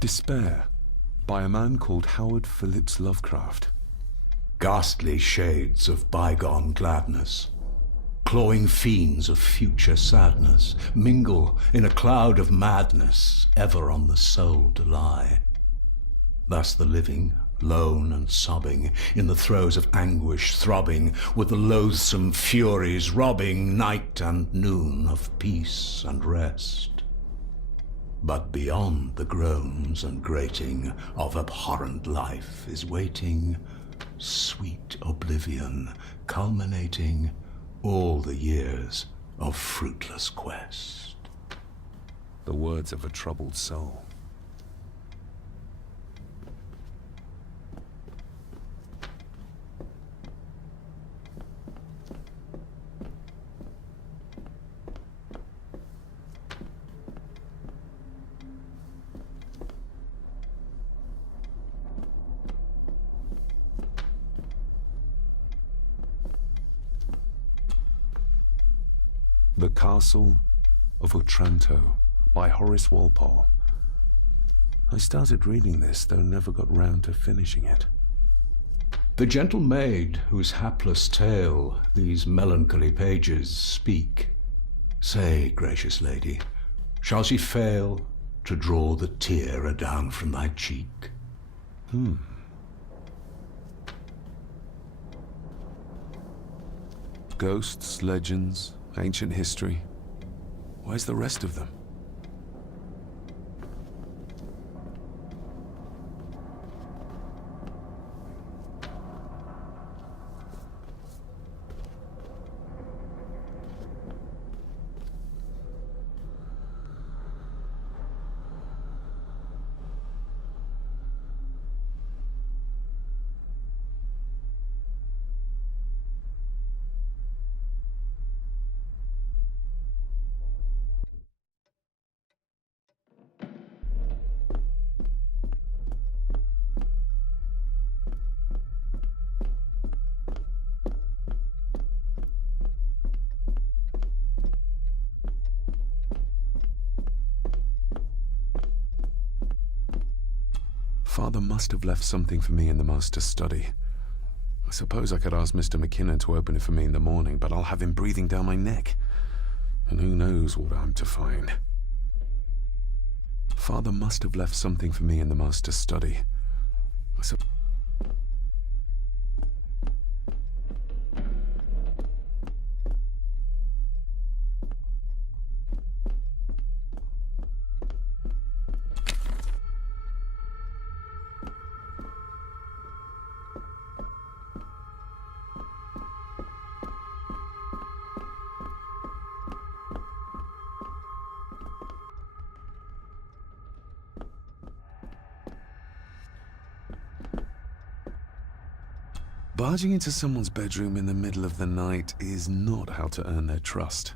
Despair, by a man called Howard Phillips Lovecraft. Ghastly shades of bygone gladness, clawing fiends of future sadness, mingle in a cloud of madness, ever on the soul to lie. Thus the living, lone and sobbing, in the throes of anguish throbbing, with the loathsome furies robbing night and noon of peace and rest. But beyond the groans and grating of abhorrent life is waiting sweet oblivion, culminating all the years of fruitless quest. The words of a troubled soul. The Castle of Otranto by Horace Walpole. I started reading this, though never got round to finishing it. The gentle maid whose hapless tale these melancholy pages speak, say, gracious lady, shall she fail to draw the tear adown from thy cheek? Ghosts, legends, ancient history. Where's the rest of them? Father must have left something for me in the master's study. I suppose I could ask Mr. McKinnon to open it for me in the morning, but I'll have him breathing down my neck. And who knows what I'm to find. Father must have left something for me in the master's study. Barging into someone's bedroom in the middle of the night is not how to earn their trust.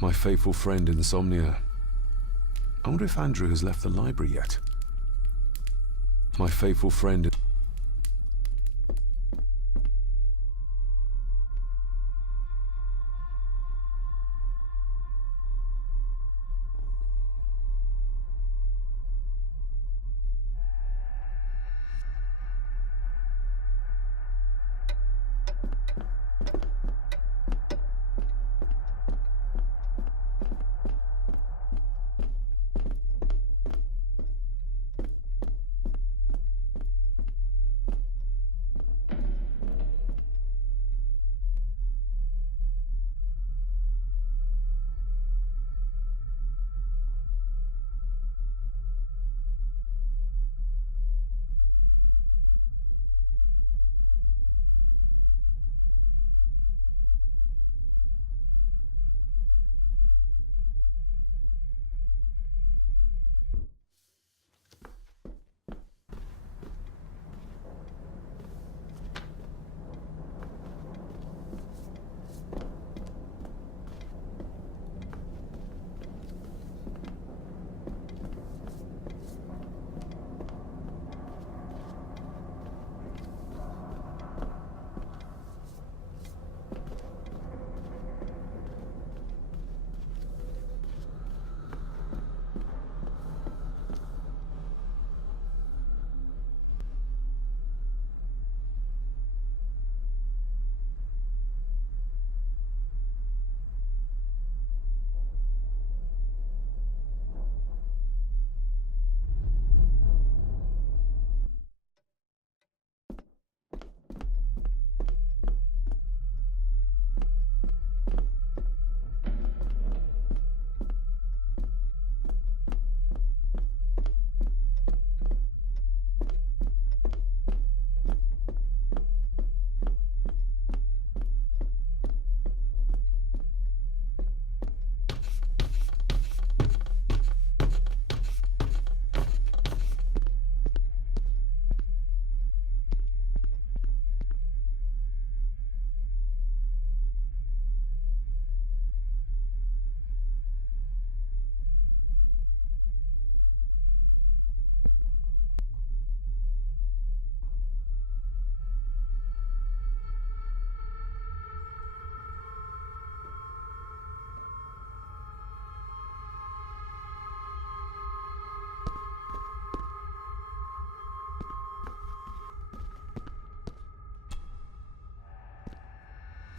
My faithful friend Insomnia. I wonder if Andrew has left the library yet. My faithful friend...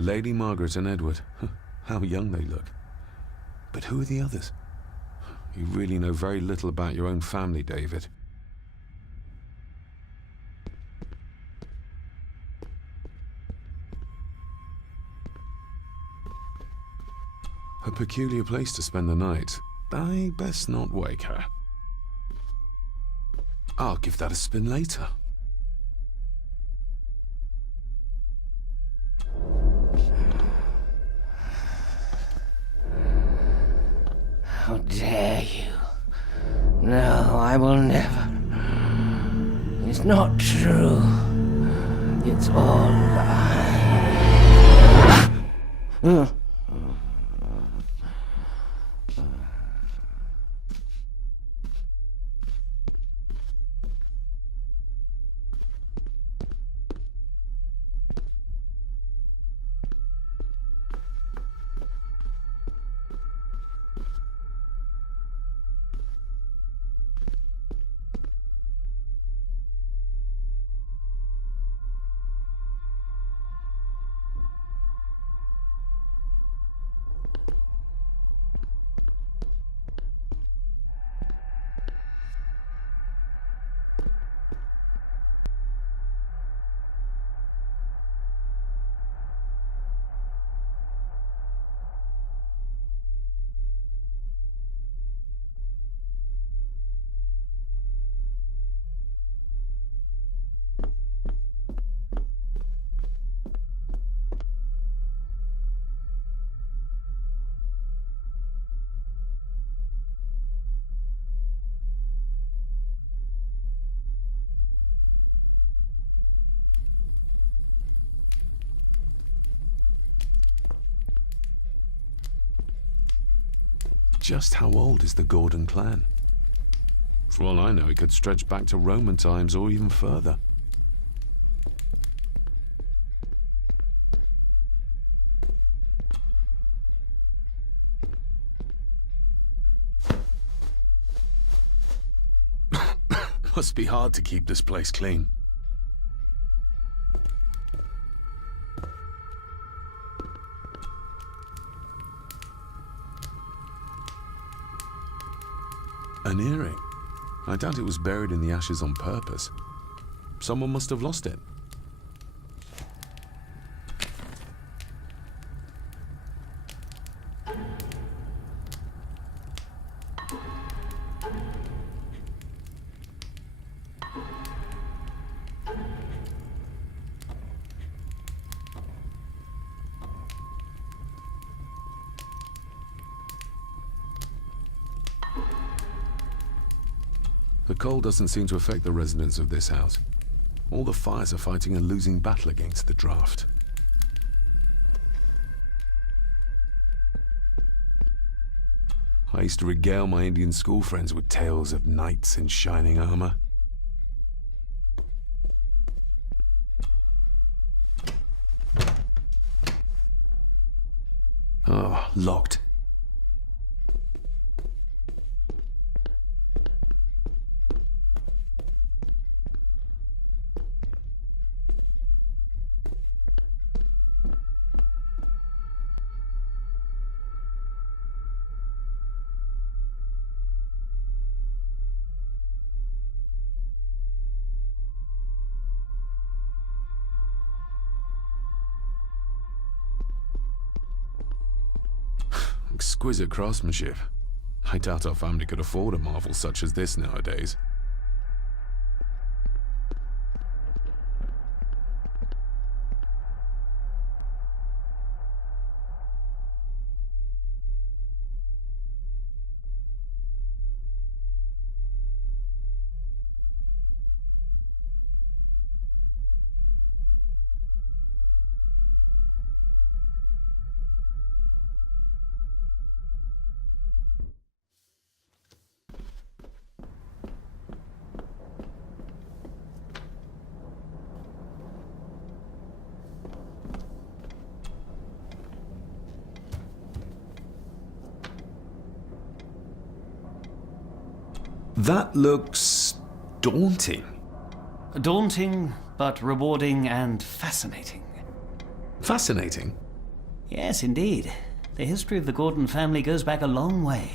Lady Margaret and Edward. How young they look. But who are the others? You really know very little about your own family, David. A peculiar place to spend the night. I best not wake her. I'll give that a spin later. How dare you? No, I will never. It's not true. It's all lies. Just how old is the Gordon clan? For all I know, it could stretch back to Roman times or even further. Must be hard to keep this place clean. An earring. I doubt it was buried in the ashes on purpose. Someone must have lost it. The cold doesn't seem to affect the residents of this house. All the fires are fighting a losing battle against the draft. I used to regale my Indian school friends with tales of knights in shining armor. Oh, locked. Exquisite craftsmanship. I doubt our family could afford a marvel such as this nowadays. That looks daunting. Daunting, but rewarding and fascinating. Fascinating? Yes, indeed. The history of the Gordon family goes back a long way.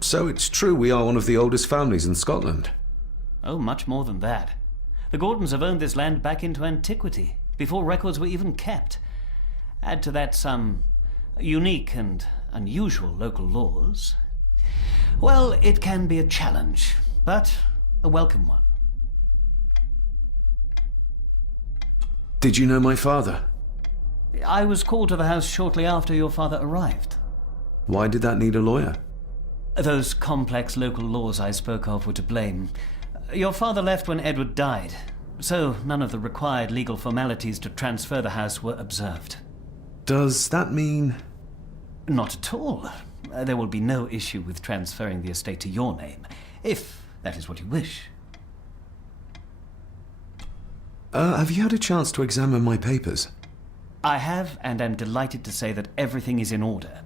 So it's true we are one of the oldest families in Scotland. Oh, much more than that. The Gordons have owned this land back into antiquity, before records were even kept. Add to that some unique and unusual local laws. Well, it can be a challenge, but a welcome one. Did you know my father? I was called to the house shortly after your father arrived. Why did that need a lawyer? Those complex local laws I spoke of were to blame. Your father left when Edward died, so none of the required legal formalities to transfer the house were observed. Does that mean... Not at all. There will be no issue with transferring the estate to your name, if that is what you wish. have you had a chance to examine my papers? I have, and am delighted to say that everything is in order.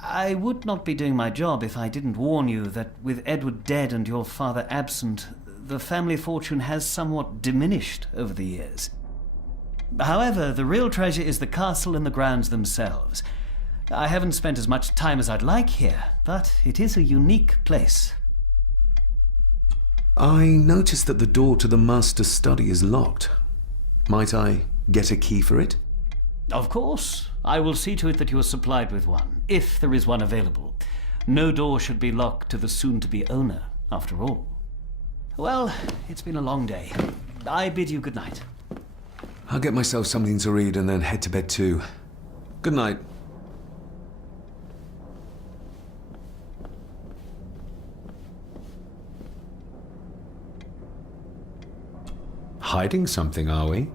I would not be doing my job if I didn't warn you that with Edward dead and your father absent, the family fortune has somewhat diminished over the years. However, the real treasure is the castle and the grounds themselves. I haven't spent as much time as I'd like here, but it is a unique place. I noticed that the door to the master's study is locked. Might I get a key for it? Of course. I will see to it that you are supplied with one, if there is one available. No door should be locked to the soon-to-be owner, after all. Well, it's been a long day. I bid you good night. I'll get myself something to read and then head to bed too. Good night. Hiding something, are we?